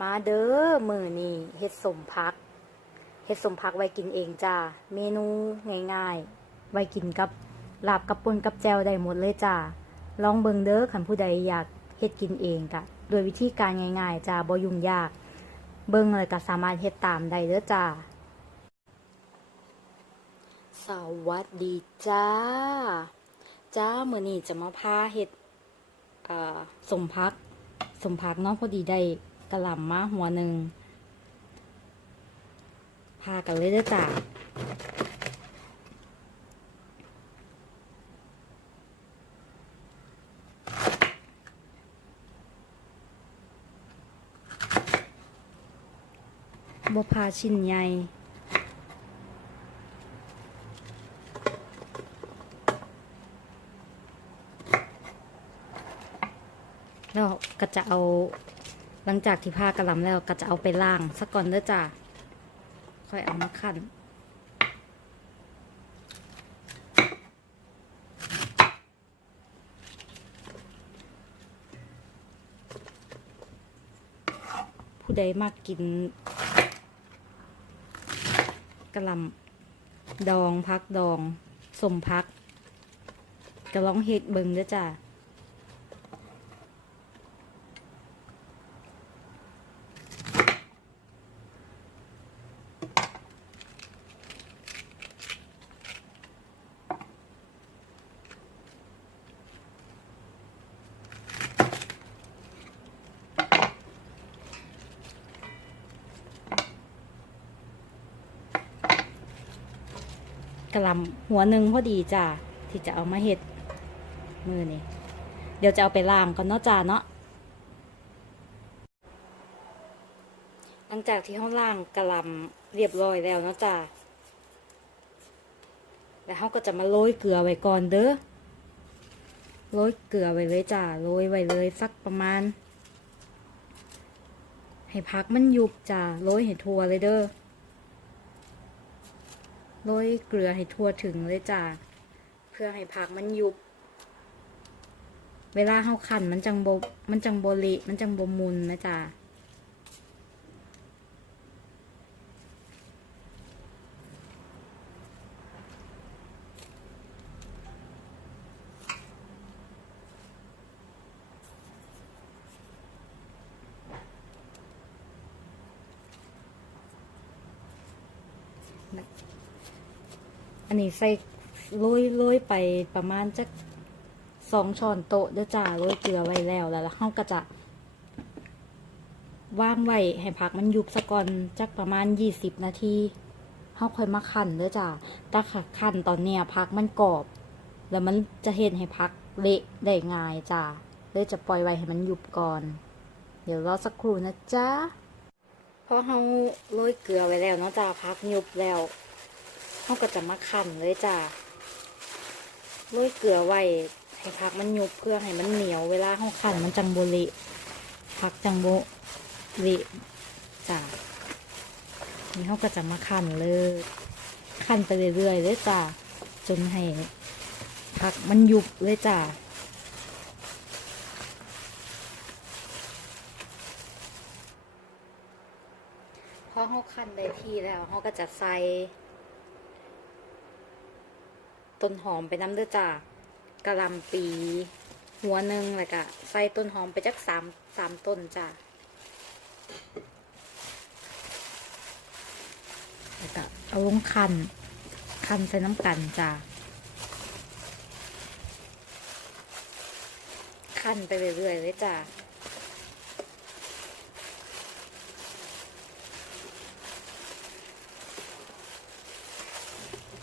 มาเด้อมือนี่เฮ็ดสมพักเฮ็ดสมพักไว้กินเองจ้าเมนูง่ายๆ ไว้กินกับลาบกับป่นกับแจวได้หมดเลยจ้าลองเบิ่งเด้อคันผู้ใดอยากเฮ็ดกินเองกะโดยวิธีการง่ายๆจ้าบ่ยุ่งยาก เบิ่งเลยก็สามารถเฮ็ดตามได้เด้อจ้าสวัสดีจ้า จ้ามือนี้จะมาพาเฮ็ดเอ่อสมพักสมพักเนาะพอดีได้ กระหล่ำมาหัวหนึ่งพากันเลยด้อจ้าบ่พาชิ้นใหญ่แล้วก็จะเอา หลังจากที่ผ้ากระลำแล้วก็จะเอาไปล่างสักก่อนเด้อจ้าค่อยเอามาคั่นผู้ใดมากกินกระลำดองพักดองสมพักก็ลองเฮ็ดเบิ่งเด้อจ้า กระหลำหัวหนึ่งพอดีจ้าที่จะเอามาเห็ดมือนี่เดี๋ยวจะเอาไปล่างก่อนเนาะจ้าเนาะหลังจากที่เขาล่างกระลำเรียบร้อยแล้วเนาะจ้าแล้วเขาก็จะมาโรยเกลือไว้ก่อนเด้อโรยเกลือไว้เลยจ้าโรยไว้เลยสักประมาณ ให้พักมันยุบจ้าโรยให้ทั่วเลยเด้อ โรยเกลือให้ทั่วถึงเลยจ้าเพื่อให้ผักมันยุบ เวลาเฮาขันมันจังบมันจังโบลิมันจังบมุนนะจ้า อันนี้ใส่โรยโรยไปประมาณจักสองช้อนโต๊ะเด้อจ้าโรยเกลือไว้แล้วแล้วเฮาก็จะว่างไว้ให้ผักมันยุบซะก่อนจักประมาณยี่สิบนาทีเฮาค่อยมาคั่นเด้อจ้าแต่ค่ะคั่นตอนเนี้ยผักมันกรอบ แล้วมันจะเห็นให้ผักเละได้ง่ายจ้าเลยจะปล่อยไว้ให้มันยุบก่อน เดี๋ยวรอสักครู่นะจ๊ะพอเฮาโรยเกลือไว้แล้วเนาะจ้าผักยุบแล้ว เขาก็จะมาคั่นเลยจ้าโรยเกลือไว้ให้ผักมันยุบเพื่อให้มันเหนียวเวลาเขาคั่นมันจังโบละผักจังโบละจ้านี่เขาก็จะมาคั่นเลยคั่นไปเรื่อยๆเลยจ้าจนให้ผักมันยุบเลยจ้าพอเขาคั่นได้ที่แล้วเขาก็จะใส่ ต้นหอมไปน้ำเด้อจ้ากะหลำปี หัวหนึ่งแล้วก็ใส่ต้นหอมไปจักสามสามต้นจ้าแล้วก็เอาลงคัน คันใส่น้ำกันจ้าคันไปเรื่อยๆเลยจ้า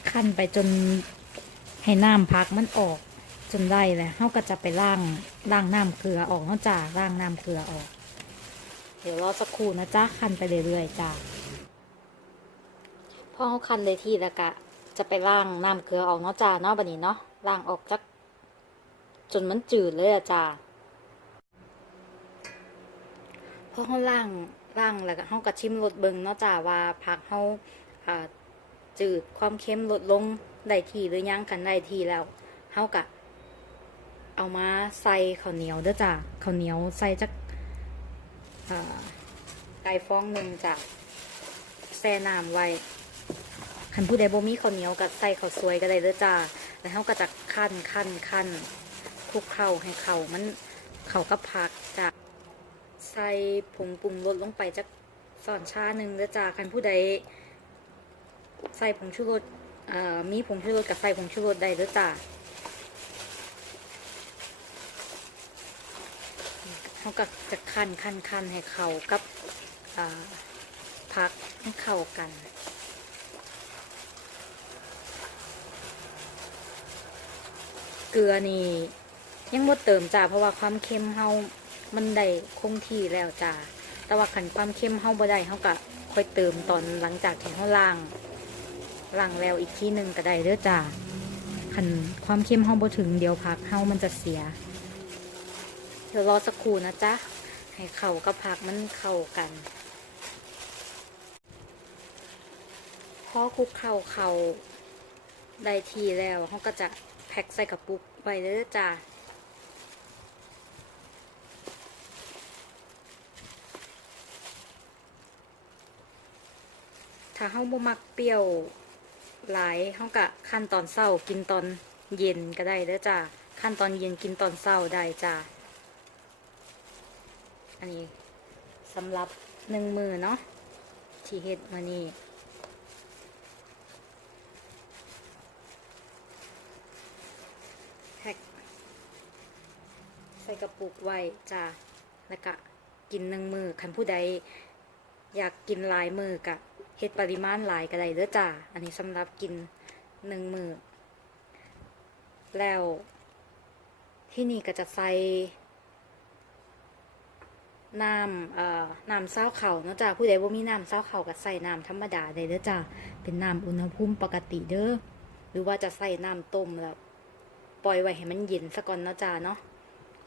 คันไปจน ให้น้ำพักมันออกจนได้เลยเขาก็จะไปล่างล่างน้ำเกลือออกเนาะจ้าล่างน้ำเกลือออก เดี๋ยวรอสักครู่นะจ้าคันไปเรื่อยๆจ้าพอเขาคันเลยที่แล้วก็จะไปล่างน้ำเกลือออกเนาะจ้าเนาะบันนี้เนาะล่างออกจักจนมันจืดเลยอะจ้าพอเขาล่างล่างแล้วก็เขาก็ชิมรสเบิงเนาะจ้าว่าผักเขาอ่าจืดความเค็มลดลง ได้ทีหรือยังกันได้ทีแล้วเฮากะเอามาใส่ข้าวเหนียวเด้อจ้ะข้าวเหนียวใส่จักไก่ฟองหนึ่งจ้ะแช่น้ำไว้คันผู้ใดบ่มีข้าวเหนียวก็ใส่ข้าวสวยก็ได้เด้อจ้าแล้วเฮาก็จะคั่นคั่นคั่นคลุกเข้าให้เข้ามันเข้ากับผักจ้ะใส่ผงปรุงรสลงไปจักสอนชาหนึ่งเด้อจ้าคันผู้ใดใส่ผงชูรส มีผงชูรสกับใส่ผงชูรสได้เด้อจ้าเขาก็จะคั้นคั้นคั้นให้เข้ากับอ่าผักให้เข้ากันเกลือนี่ยังบ่เติมจ้าเพราะว่าความเค็มเฮามันได้คงที่แล้วจ้าแต่ว่าขันความเค็มเฮาบ่ได้เฮาก็ค่อยเติมตอนหลังจากที่เฮาล้าง ล้างแล้วอีกที่หนึ่งก็ได้เด้อจ้าขันความเค็มเฮาบ่ถึงเดี๋ยวผักเฮามันจะเสีย เดี๋ยวรอสักครู่นะจ๊ะ ให้เข้ากับผักมันเข้ากัน พอคลุกเข้าเข้าได้ทีแล้วเฮาก็จะแพ็คใส่กระปุกไว้เด้อจ้าถ้าเฮาบ่มักเปรี้ยว หลายเฮากะขั้นตอนเศร้ากินตอนเย็นก็ได้เด้อจ้าขั้นตอนเย็นกินตอนเศร้าได้จ้าอันนี้สำหรับหนึ่งมือเนาะที่เฮ็ดมานี่แพ็คใส่กระปุกไว้จ้าแล้วก็กินหนึ่งมือคันผู้ใดอยากกินหลายมือกะ ฮ็ดปริมาณหลายก็ได้เด้อจ้า อันนี้สำหรับกินหนึ่งมือแล้ว ที่นี่ก็จะใส่น้ำเอ่อน้ำเศร้าเข่าเนาะจ้าผู้ใดว่ามีน้ำเศร้าเข่าก็ใส่น้ำธรรมดาได้เด้อจ้าเป็นน้ำอุณหภูมิปกติเด้อหรือว่าจะใส่น้ำต้มแล้วปล่อยไว้ให้มันเย็นซะก่อนเนาะจ้าเนาะ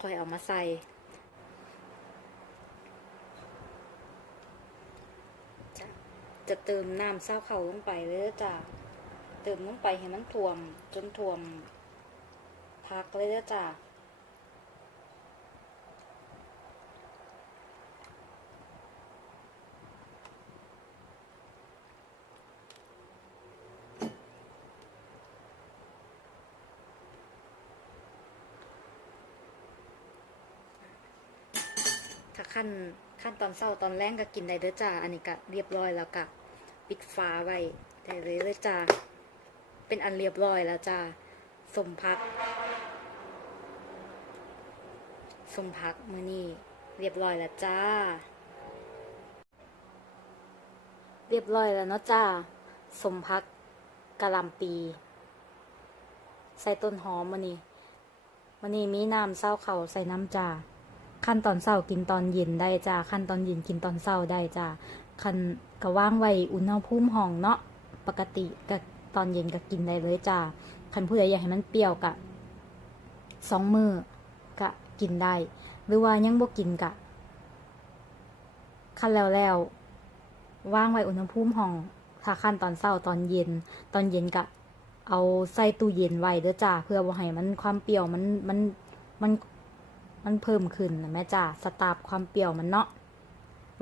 ค่อยเอามาใส่ จะเติมน้ำเศร้าเข่าลงไปเลยจ้ะเติมลงไปให้มันท่วมจนท่วมพักเลยเด้อจ้ะถ้า ขั้นขั้นตอนเศร้าตอนแรกก็กินได้เด้อจ้า อันนี้ก็เรียบร้อยแล้วกะปิดฟ้าไว้ได้เลยเลยจ้า เป็นอันเรียบร้อยแล้วจ้าสมพักสมพักมือนี่เรียบร้อยแล้วจ้า เรียบร้อยแล้วเนาะจ้า สมพักกะลำปี ใส่ต้นหอมมือนี่มือนี่มีน้ำเศร้าเขาใส่น้ำจ้า ขั้นตอนเศร้ากินตอนเย็นได้จ้าขั้นตอนเย็นกินตอนเศร้าได้จ้าคันก็ว่างไว้อุณหภูมิห้องเนาะปกติก็ตอนเย็นก็กินได้เลยจ้าคันผู้ใดอยากให้มันเปรี้ยวกะสองมือก็กินได้ หรือว่ายังบ่กินกะคันแล้วแล้วว่างไว้อุณหภูมิห้องถ้าขั้นตอนเช้าตอนเย็น ตอนเย็นกะเอาใส่ตู้เย็นไว้เด้อจ้าเพื่อบ่ให้มันความเปรี้ยวมันมันมัน มันเพิ่มขึ้นนะแม่จ้าสตาร์ฟความเปรี้ยวมันเนาะ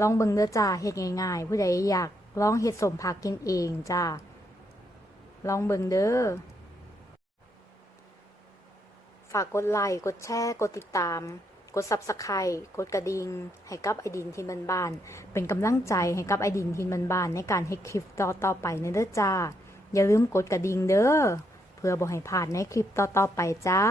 ลองเบิ่งเด้อจ้าเฮ็ดง่ายๆ ผู้ใดอยากลองเฮ็ดสมผักกินเองจ้าลองเบิ่งเด้อฝากกดไลค์กดแชร์กดติดตาม กด Subscribe กดกระดิ่งให้กับไอดินทินบ้านๆเป็นกำลังใจให้กับไอดินทินบ้านๆในการเฮ็ดคลิปต่อๆไปในเด้อจ้าอย่าลืมกดกระดิ่งเด้อเพื่อบ่ให้พลาดในคลิปต่อๆไปจ้า